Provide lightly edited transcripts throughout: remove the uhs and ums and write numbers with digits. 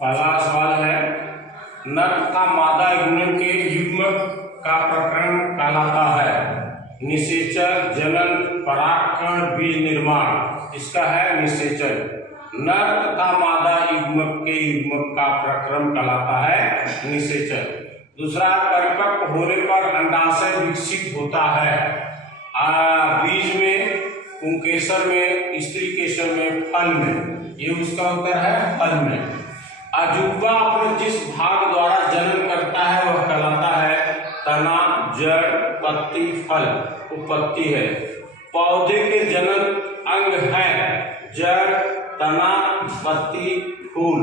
पहला सवाल है, नर तथा मादा युग्मन के युग्म का प्रकरण कहलाता है? निषेचन, जनन, परागकण, बीज निर्माण। इसका है निषेचन। नर तथा मादा युग्मक के युग्मक का प्रकरण कहलाता है निषेचन। दूसरा, परिपक्व होने पर अंडाशय विकसित होता है। बीज में, पुंकेसर में, स्त्री केसर में, फल में। ये उसका उत्तर है फल में। अजुबा अपने जिस भाग द्वारा जनन करता है वह कहलाता है तना, जड़, पत्ती, फल। उत्पत्ति है। पौधे के जनन अंग है जड़, तना, पत्ती, फूल।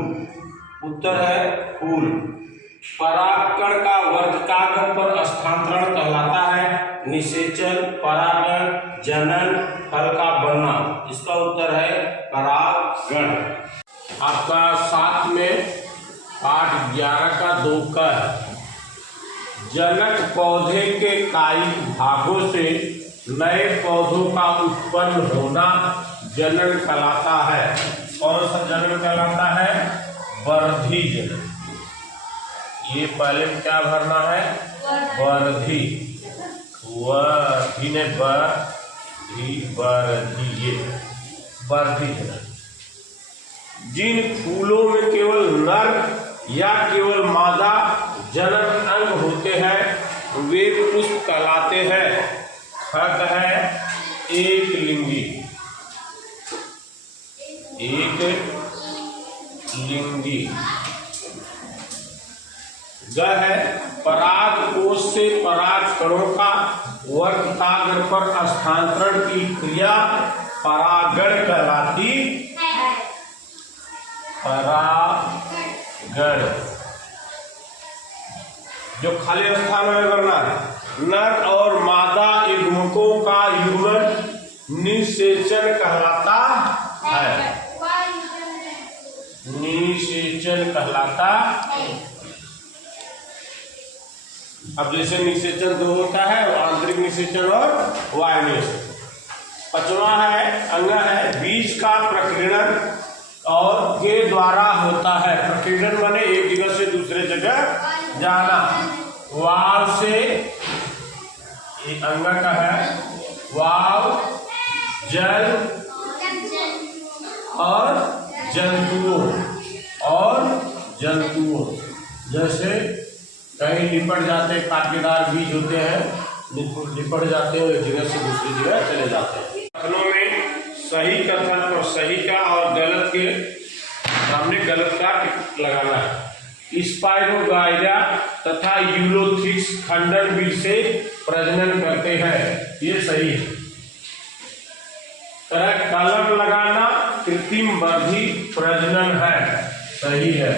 उत्तर है फूल। परागकण का वर्धकाग्र पर स्थानांतरण कहलाता है निषेचन, परागण, जनन, फल का बनना। इसका उत्तर है परागण। आपका 7 में पाठ 11 का 2 का जनक पौधे के कायिक भागों से नए पौधों का उत्पन्न होना जनन कहलाता है। कौन सा जनन कहलाता है? वर्धी जनन। ये पहले क्या भरना है? वर्धी। वर्धी ने वर्धी, ये वर्धी जनन। जिन फूलों में केवल नर या केवल मादा जनन अंग होते हैं वे पुष्प कहलाते हैं। खत है एक लिंगी, एक लिंगी। ग है पराग कोश से पराग कणों का वर्धकाग्र पर स्थानांतरण की क्रिया परागण कहलाती है। परागण। जो खाली स्थान में करना है, नर और मादा युग्मकों का युग्मन निषेचन कहलाता है। निषेचन कहलाता है। अब जैसे निषेचन 2 होता है, आंतरिक निषेचन और बाह्य निषेचन। 5वां है अंग है बीज का प्रकीर्णन और के द्वारा होता है। प्रकीर्णन माने एक जगह से दूसरे जगह जाना। वाव से एक अंग का है, वाव जल और जंतुओं। जैसे कहीं लिपट जाते, कांटेदार बीज होते हैं, लिपट जाते हैं, एक जगह से दूसरी जगह चले जाते हैं। कथनों में सही कथन और सही का और गलत के सामने गलत का लगाना है। स्पाइरोगाइरा तथा यूलोथ्रिक्स खंडन बीज से प्रजनन करते हैं। ये सही है। तरह कलम लगाना कृत्रिम वर्धी प्रजनन है। सही है।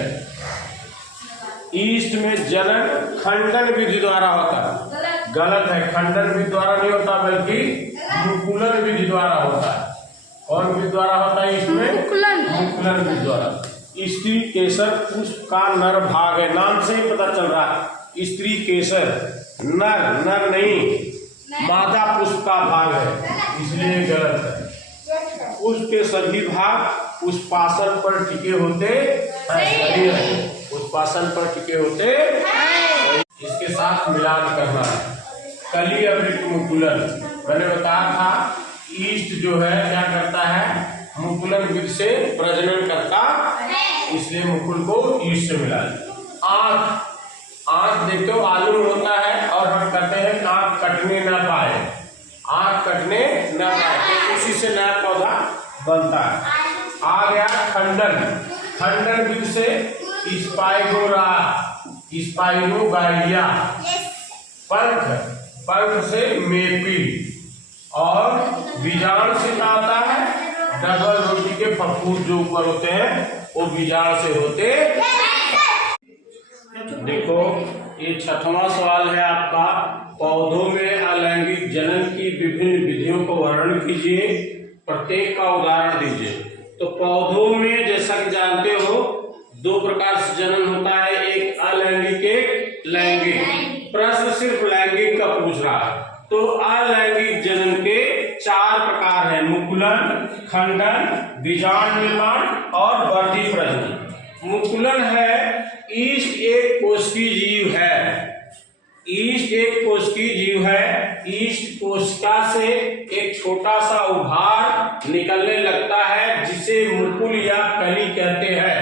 ईस्ट में जनन खंडन विधि द्वारा होता है। गलत है। खंडन विधि द्वारा नहीं होता बल्कि मुकुलन विधि द्वारा होता है। कौन विधि द्वारा होता है इसमें? मुकुलन विधि द्वारा। स्त्री केसर पुष्प का नर भाग है। नाम से ही पता चल रहा है स्त्री केसर नर नहीं, मादा पुष्प का भाग है, इसलिए गलत है। पुष्प के सभी भाग पुष्पासन पर टिके होते हैं। पुष्पासन पर टिके होते हैं। इसके साथ मिलान करना है। कली अवृत मुकुलन, मैंने बताया था ईस्ट जो है क्या करता है? मुकुलन विधि से प्रजनन करता, इसलिए मुकुल को ईस्ट से मिला। आंख देखते हो आलू होता है और हम कहते हैं आंख कटने न पाए। आंख कटने न पाए तो उसी से नया पौधा बनता है। आ गया खंडन विधि से स्पाइरोगाइरिया। पंख से मेपिल और बीजाण से क्या आता है? डबल रोटी के फफूंद जो ऊपर होते हैं वो बीजाण से होते। देखो ये 6वां सवाल है आपका। पौधों में अलैंगिक जनन की विभिन्न विधियों को वर्णन कीजिए, प्रत्येक का उदाहरण दीजिए। तो पौधों में जैसा कि जानते हो 2 प्रकार से जनन होता है, एक अलैंगिक एक लैंगिक। प्रश्न सिर्फ लैंगिक का पूछ रहा है। तो अलैंगिक जनन के 4 प्रकार हैं, मुकुलन, खंडन, बीजाणु निर्माण और वर्धी प्रजनन। मुकुलन है, ईस्ट एक कोशिकीय जीव है। ईस्ट एक कोशिकीय जीव है। ईस्ट कोशिका से एक छोटा सा उभार निकलने लगता है जिसे मुकुल या कली कहते हैं।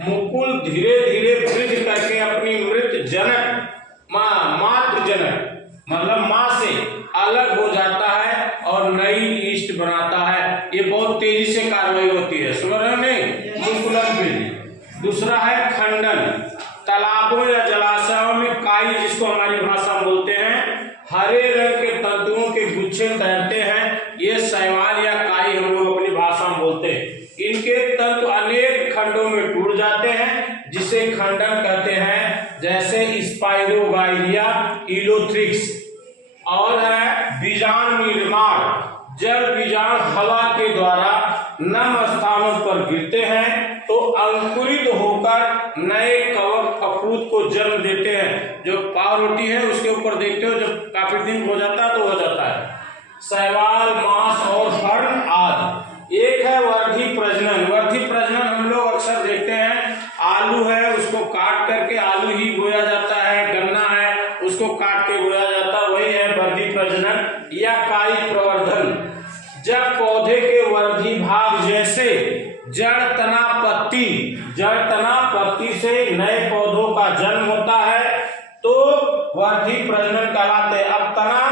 मुकुल धीरे धीरे वृद्धि करके अपनी मृत जनक मातृ जनक मतलब माँ से अलग हो जाता है और नई ईस्ट बनाता है। ये बहुत तेजी से कार्रवाई होती है, समझ रहे नहीं? मुकुलन विधि। दूसरा है खंडन। तालाबों या जलाशयों में काई, जिसको हमारी भाषा में बोलते हैं, हरे रंग के तंतुओं के गुच्छे तैरते हैं। ये शैवाल या काई हम लोग अपनी भाषा में बोलते हैं। इनके तंतु अनेक खंडों में टूट जाते हैं जिसे खंडन कहते हैं, जैसे स्पाइरोगाइलिया, इलोथ्रिक्स। और है बीजाणु निर्माण। जब बीजाणु हवा के द्वारा नम स्थानों पर गिरते हैं तो अंकुरित होकर नए कवक फफूंद को जन्म देते हैं। जो पावरोटी है उसके ऊपर देखते हो, जब काफी दिन हो जाता है तो हो जाता है। शैवाल, मांस और फर्न आदि। एक है वर्धी प्रजनन। वर्धी प्रजनन हम लोग अक्सर देखते हैं, आलू है उसको काट करके आलू ही बोया जाता है, गन्ना है उसको काट के बोया जाता है, वही है वर्धी प्रजनन या काई प्रवर्धन। जब पौधे के वर्धी भाग जैसे जड़, तना, पत्ती, जड़, तना, पत्ती से नए पौधों का जन्म होता है तो वर्धी प्रजनन कहलाते हैं। अब तना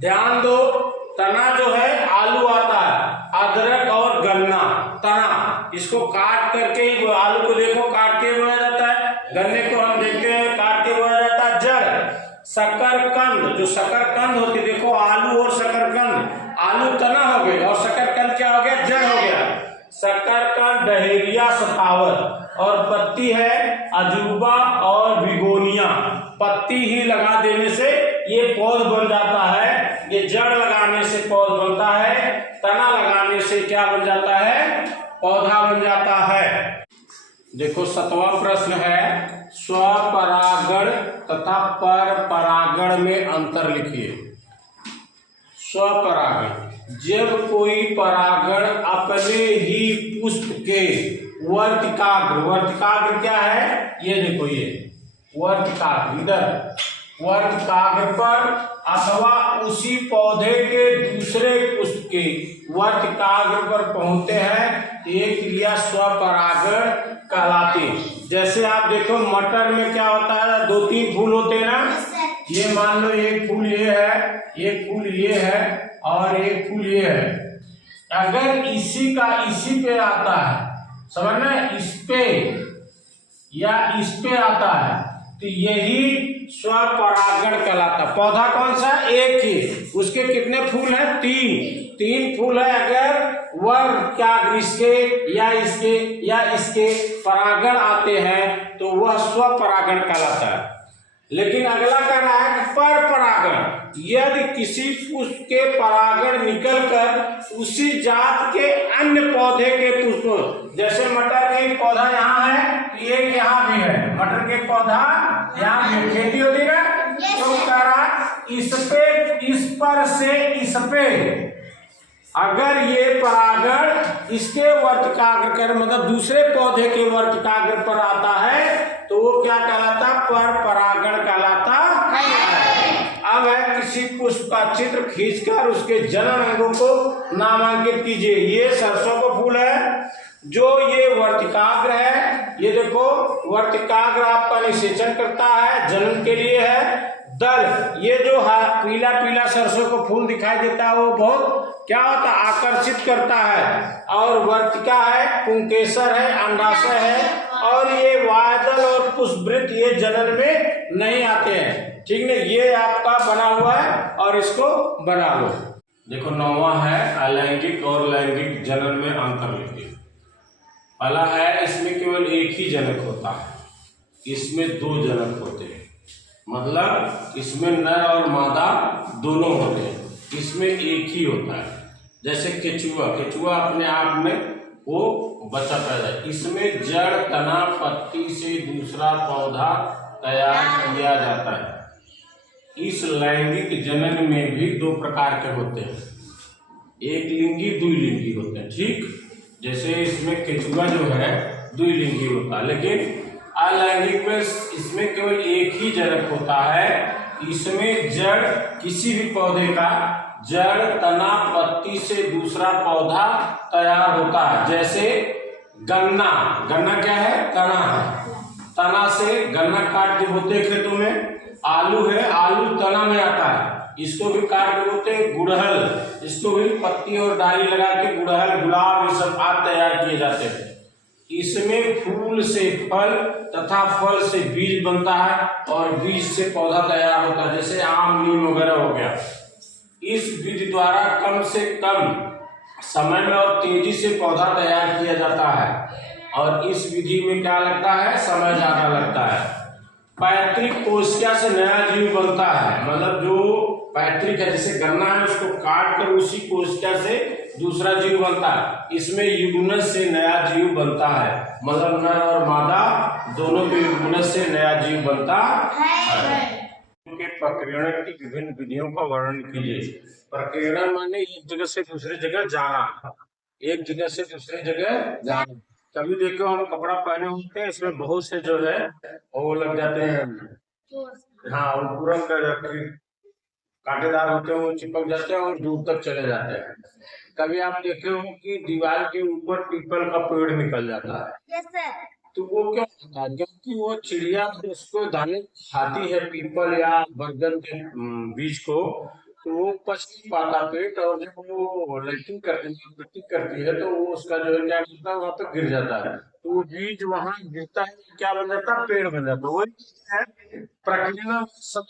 ध्यान दो, तना जो है आलू आता है, अदरक और गन्ना, तना इसको काट करके ही आलू को देखो काट के बोया जाता है, गन्ने को हम देखते हैं काट के बोया जाता है। जड़, शकरकंद, जो शकरकंद होती देखो, आलू और शकरकंद, आलू तना हो गए और शकरकंद क्या हो गया? जड़ हो गया। शकरकंद डहेलिया सखावत। और पत्ती है अजूबा और बिगोनिया। पत्ती ही लगा देने से ये पौध बन जाता है, ये जड़ लगाने से पौध बनता है, तना लगाने से क्या बन जाता है? पौधा बन जाता है। देखो 7वां प्रश्न है, स्वपरागण तथा परपरागण में अंतर लिखिए। स्वपरागण, जब कोई परागण अपने ही पुष्प के वर्तिकाग्र, वर्तिकाग्र क्या है? ये देखो, ये वर्तिकाग्र, इधर वर्तिकाग्र पर अथवा उसी पौधे के दूसरे पुष्प के वर्तिकाग्र पर पहुंचते हैं, ये क्रिया स्वपरागण कहलाती। जैसे आप देखो मटर में क्या होता है, 2-3 फूल होते हैं ना, ये मान लो एक फूल ये है, एक फूल ये है और एक फूल ये है। अगर इसी का इसी पे आता है, समझना, इस पे या इस पे आता है तो यही स्वपरागण कहलाता। पौधा कौन सा? एक ही, उसके कितने फूल हैं? 3 फूल है। अगर वर्तिकाग्र इसके या इसके परागण आते हैं तो वह स्वपरागण कहलाता है। लेकिन अगला कह रहा है पर परागण, यदि किसी पुष्प के परागण निकलकर उसी जात के अन्य पौधे के पुष्प, जैसे मटर के पौधा यहाँ है तो एक यहाँ भी है, मटर के पौधा यहाँ भी खेती होती है, तो कह रहा इस पे, इस पर से इस पे अगर ये परागण इसके वर्तिकाग्र कर मतलब दूसरे पौधे के वर्तिकाग्र पर आता है तो वो क्या कहलाता? पर परागण कहलाता है। अब है किसी पुष्प का चित्र खींचकर उसके जनन अंगों को नामांकित कीजिए। ये सरसों का फूल है, जो ये वर्तिकाग्र है, ये देखो वर्तिकाग्र आपका निषेचन करता है, जनन के लिए है। दल, ये जो पीला पीला सरसों का फूल दिखाई देता है वो बहुत क्या होता है? आकर्षित करता है। और वर्तिका है, पुंकेसर है, अंडाशय है, और ये वायदल और पुष्पवृत्त ये जनन में नहीं आते हैं। ठीक है, ये आपका बना हुआ है और इसको बना लो। देखो 9वां है अलैंगिक और लैंगिक जनन में अंतर लिखिए। पहला है इसमें केवल एक ही जनक होता है, इसमें 2 जनक होते हैं, मतलब इसमें नर और मादा दोनों होते हैं, इसमें एक ही होता है। जैसे केचुआ, केचुआ अपने आप में वो बच्चा पैदा है, इसमें जड़, तना, पत्ती से दूसरा पौधा तैयार किया जाता है। इस लैंगिक जनन में भी 2 प्रकार के होते हैं, एक लिंगी 2 लिंगी होते हैं। ठीक, जैसे इसमें केचुआ जो है द्विलिंगी होता है, लेकिन अलैंगिक में इसमें केवल एक ही जनक होता है। इसमें जड़ किसी भी पौधे का जड़, तना, पत्ती से दूसरा पौधा तैयार होता है। जैसे गन्ना, गन्ना क्या है? तना है। तना से गन्ना काट के बोते खेतों में। आलू है, आलू तना में आता है, इसको भी काट के बोते। गुड़हल, इसको भी पत्ती और डाली लगा के गुड़हल, गुलाब, ये सब आदि तैयार किए जाते हैं। इसमें फूल से फल तथा फल से बीज बनता है और बीज से पौधा तैयार होता है, जैसे आम, नीम वगैरह हो गया। इस विधि द्वारा कम से कम समय में और तेजी से पौधा तैयार किया जाता है, और इस विधि में क्या लगता है? समय ज्यादा लगता है। पैतृक कोशिका से नया जीव बनता है, मतलब जो पैतृक है, जैसे गन्ना है, उसको काट कर उसी कोशिका से दूसरा जीव बनता है। इसमें युग्मनज से नया जीव बनता है, मतलब नर और मादा दोनों के युग्मनज से नया जीव बनता है। के प्रकीर्णन की विभिन्न विधियों का वर्णन कीजिए। प्रकीर्णन माने एक जगह से दूसरी जगह जाना, एक जगह से दूसरी जगह जाना। कभी देखो हम कपड़ा पहने होते हैं, इसमें बहुत से जो है वो लग जाते हैं, हाँ, वो पूरा कांटेदार होते हैं, वो चिपक जाते हैं और दूर तक चले जाते हैं। कभी आप देखे हो कि दीवार के ऊपर पीपल का पेड़ निकल जाता है, तो वो क्या होता है? क्योंकि वो चिड़िया उसको दाने खाती है, पीपल या बरगद के बीज को, तो वो पच नहीं पाता पेट, और जब वो लैट्रिन करती है तो वो उसका जो है क्या करता है, वहां पे गिर जाता है, तो वो बीज वहां गिरता है, क्या बन जाता है? पेड़ बन जाता है। वही है प्रक्रिया। सब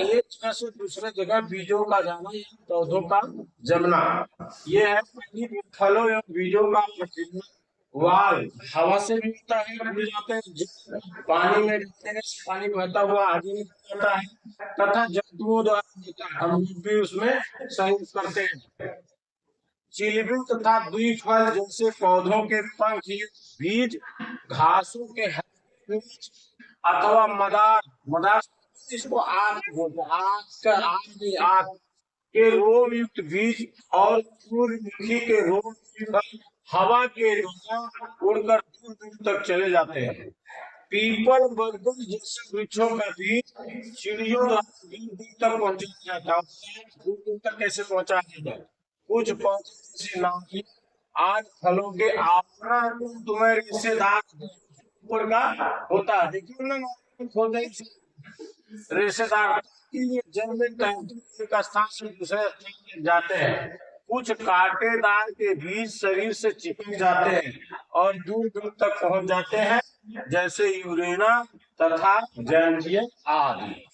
एक जगह से दूसरे जगह बीजों का जाना या पौधों का जमना, ये है पहली फलों या बीजों का प्रक्रिया। वाल हवा से भी होता है, उड़ जाते हैं, पानी में रहते हैं, पानी बहता हुआ आगे निकल जाता है, तथा जंतुओं द्वारा होता है, हम लोग भी उसमें सहयोग करते हैं। चिलबिल तथा द्विफल जैसे पौधों के पंख, बीज, घासों के बीज अथवा मदार, मदार इसको आग बोलते हैं, आग के रोग युक्त बीज और सूर्यमुखी के रोग हवा के द्वारा उड़कर दूर दूर तक चले जाते हैं। पीपल, बरगद जैसे वृक्षों का बीज चिड़ियों द्वारा दूर दूर तक पहुंचाया जाता है। दूर दूर तक कैसे पहुंचाया जाता है? कुछ पौधे जैसे नारियल आज फलों के आवरण तुम्हें रेशेदार ऊपर का होता है, देखिए ना, पौधे रेशेदार जल में एक स्थान से दूसरे स्थान जाते हैं। कुछ कांटेदार के बीज शरीर से चिपक जाते हैं और दूर दूर तक पहुंच जाते हैं, जैसे यूरेना तथा जैंजियम आदि।